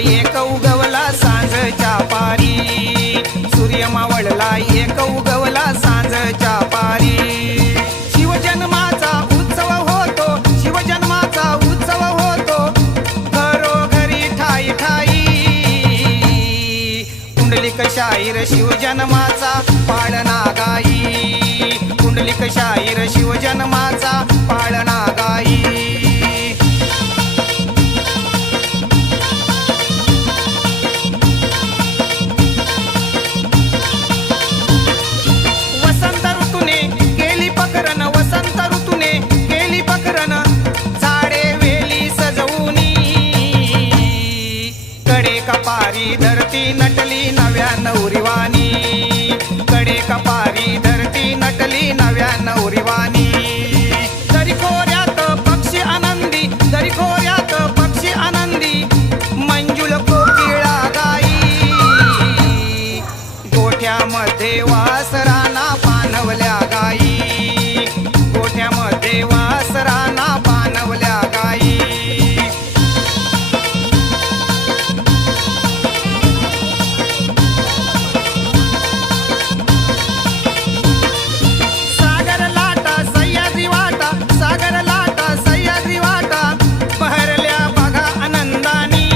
एक उगवला सांजच्या पारी, सूर्य मावळला एक उगवला सांजच्या पारी. शिवजन्माचा उत्सव होतो, शिवजन्माचा उत्सव होतो, घरोघरी ठाई ठाई. पुंडलिक शाहीर शिवजन्माचा पाळणा गाई, पुंडलिक शाहीर शिवजन्माचा पाळणा गाई. वसंत ऋतूने केली पकरण, वसंत ऋतूने केली पकरण, झाडे वेली सजवूनी. कडे कपारी धरती नटली नव्या नवरीवानी, कडे कपारी धरती नटली नव्या नवरीवानी. दरी खोऱ्यात पक्षी आनंदी, दरी खोऱ्यात पक्षी आनंदी, मंजुळ कोकिळा गाई. गोठ्यामध्ये वासराना पाणवल्या गाई, गोठ्यामध्ये वासराना पाणवल्या गाई. सागर लाटा सह्याद्री वाटा, सागर लाटा सह्याद्री वाटा, बहरल्या बघा आनंदानी.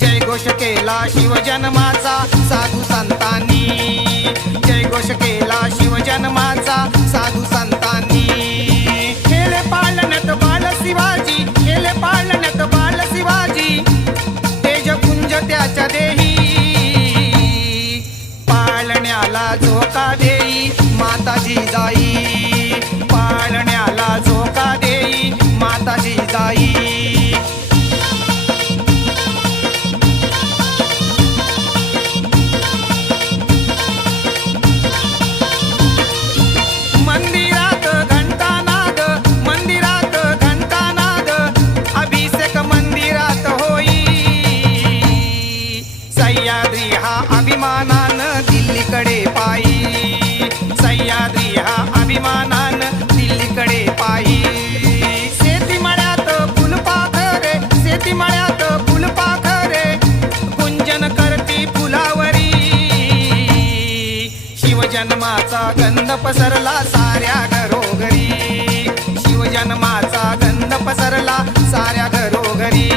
जयघोष केला शिवजन्माचा साधू संतांनी, जयघोष केला शिवजन्माचा साधू संतांनी. केले पाळण्यात बाल शिवाजी, केले पाळण्यात बाल शिवाजी, तेजपुंज त्याच्या देही. पाळण्याला झोका देई माताजी जाई, पाळण्याला झोका देई माताजी जाई. मंदिरात घंटानाद, मंदिरात घंटानाद, अभिषेक मंदिरात होई. सह्याद्री हा अभिमानानं दिल्लीकडे पायी, सह्याद्री हा अभिमानानं दिल्लीकडे पायी. शेतीमळ्यात फुलपाखरे, शेतीमळ्यात फुलपाखरे, गुंजन करती फुलावरी. शिवजन्माचा गंध पसरला साऱ्या घरोघरी, शिवजन्माचा गंध पसरला साऱ्या घरोघरी.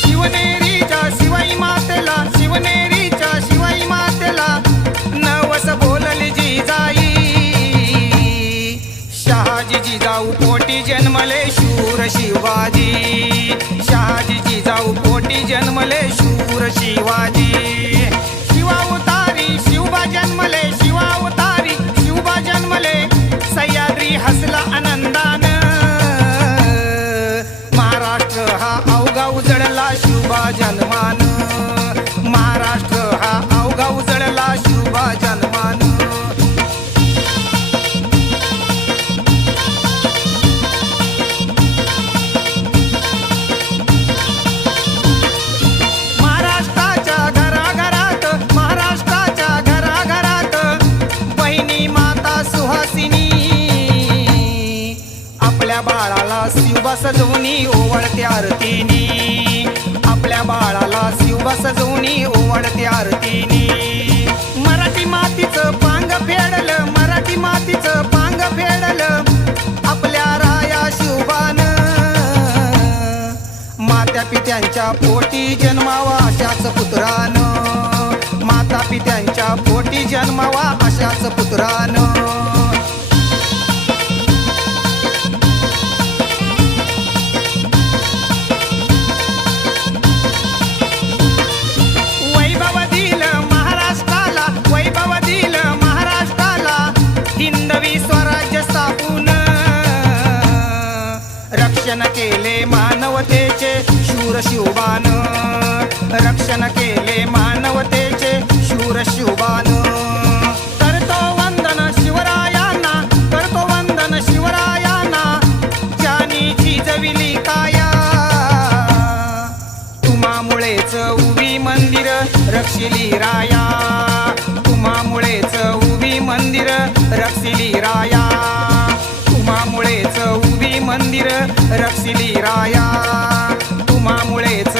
शिवनेरीच्या शिवाई मातेला, शिवनेरीच्या शिवाई मातेला, नवस बोलली जिजाई. शहाजी जिजाऊ पोटी जन्मले शूर शिवाजी, शहाजी जिजाऊ पोटी जन्मले शूर शिवाजी. शिवावतारी शिवबा जन्मले, शिवावतारी शिवबा जन्मले, सह्याद्री हसला आनंदानं. महाराष्ट्र हा अवघा उजळला शिवबा जन्मानं, महाराष्ट्र हा अवघा उजळला शिवबा जन्मानं. महाराष्ट्राच्या घराघरात, महाराष्ट्राच्या घराघरात, बहिणी माता सुहासिनी. आपल्या बाळाला शिवबा सजवणी ओवाळते आरतीनी, आपल्या बाळाला शिवबा सजवणी ओवाळते आरतीनी. मराठी मातीचं पांग फेडलं, मराठी मातीचं पांग फेडलं, आपल्या राया शिवबानं. माता पित्यांच्या पोटी जन्मावा अशाच पुत्रानं, माता पित्यांच्या पोटी जन्मावा अशाच पुत्रानं. वैभव दिलं महाराष्ट्राला, वैभव दिलं महाराष्ट्राला, हिंदवी स्वराज्य स्थापून. रक्षण केले मानवतेचे शूर शिवबानं, रक्षण केले मानवतेचे शूर शिवबानं. करतो वंदन शिवरायांना, करतो वंदन शिवरायांना, ज्यांनी झिजविली काया. तुम्हामुळेच उभी मंदिर रक्षिली राया, तुम्हामुळेच उभी मंदिर रक्षिली राया, तुम्हामुळेच उभी मंदिर रक्षिली राया, तुम्हामुळेच